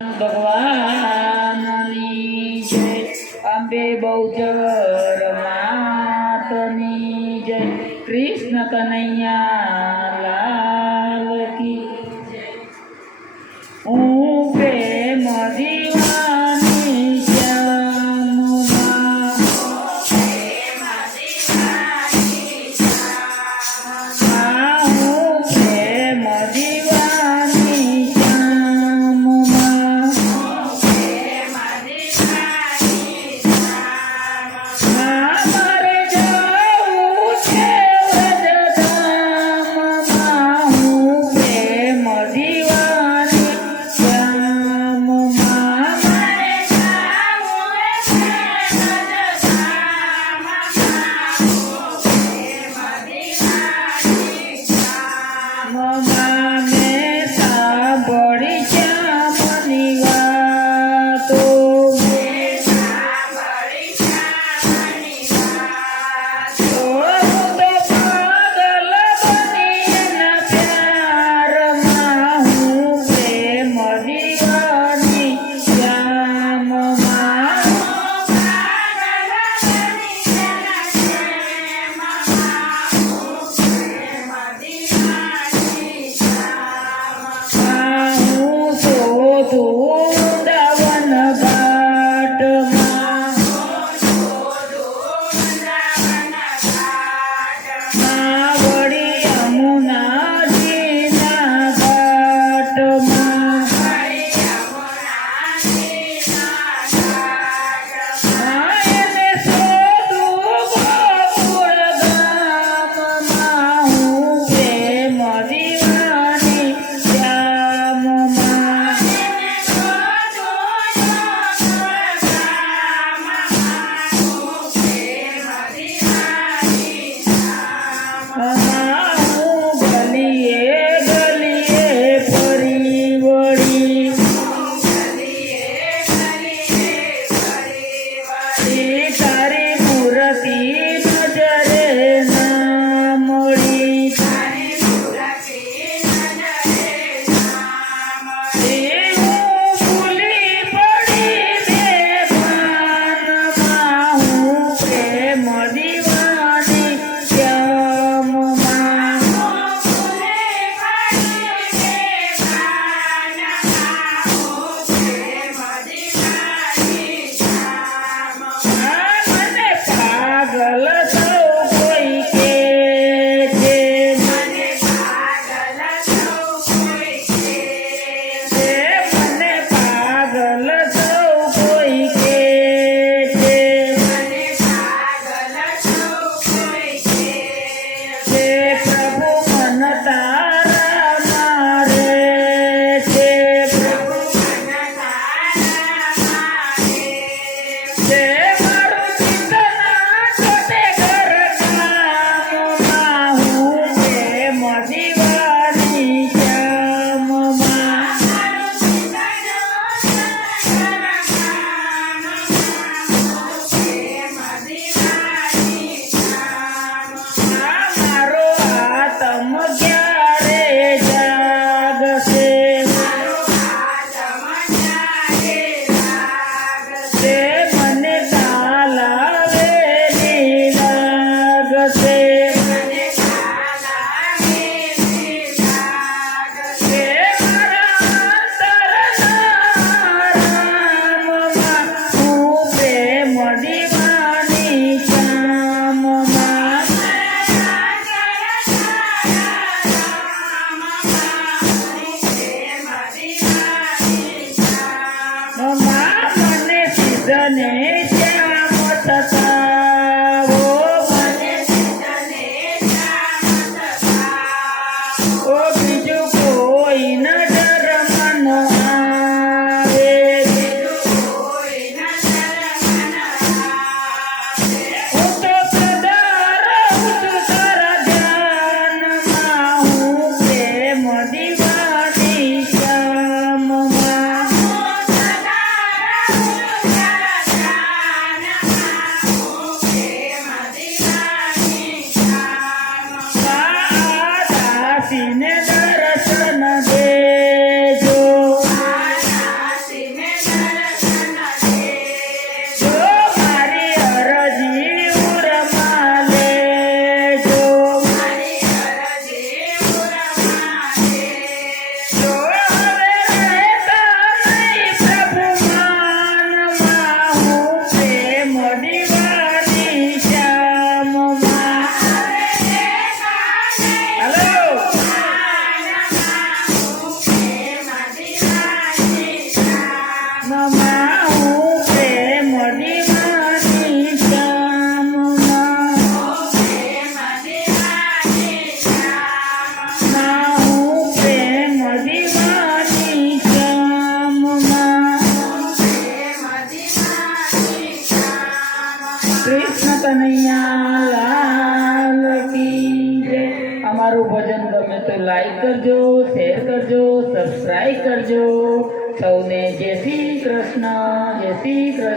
ભગવાનની જય. અંબે બહુચર માતની જય. Krishna Kanaiya my Well, happiness તો લાઈક કરજો શેર કરજો સબસ્ક્રાઈબ કરજો. સૌને જય શ્રી કૃષ્ણ જય શ્રી કૃષ્ણ.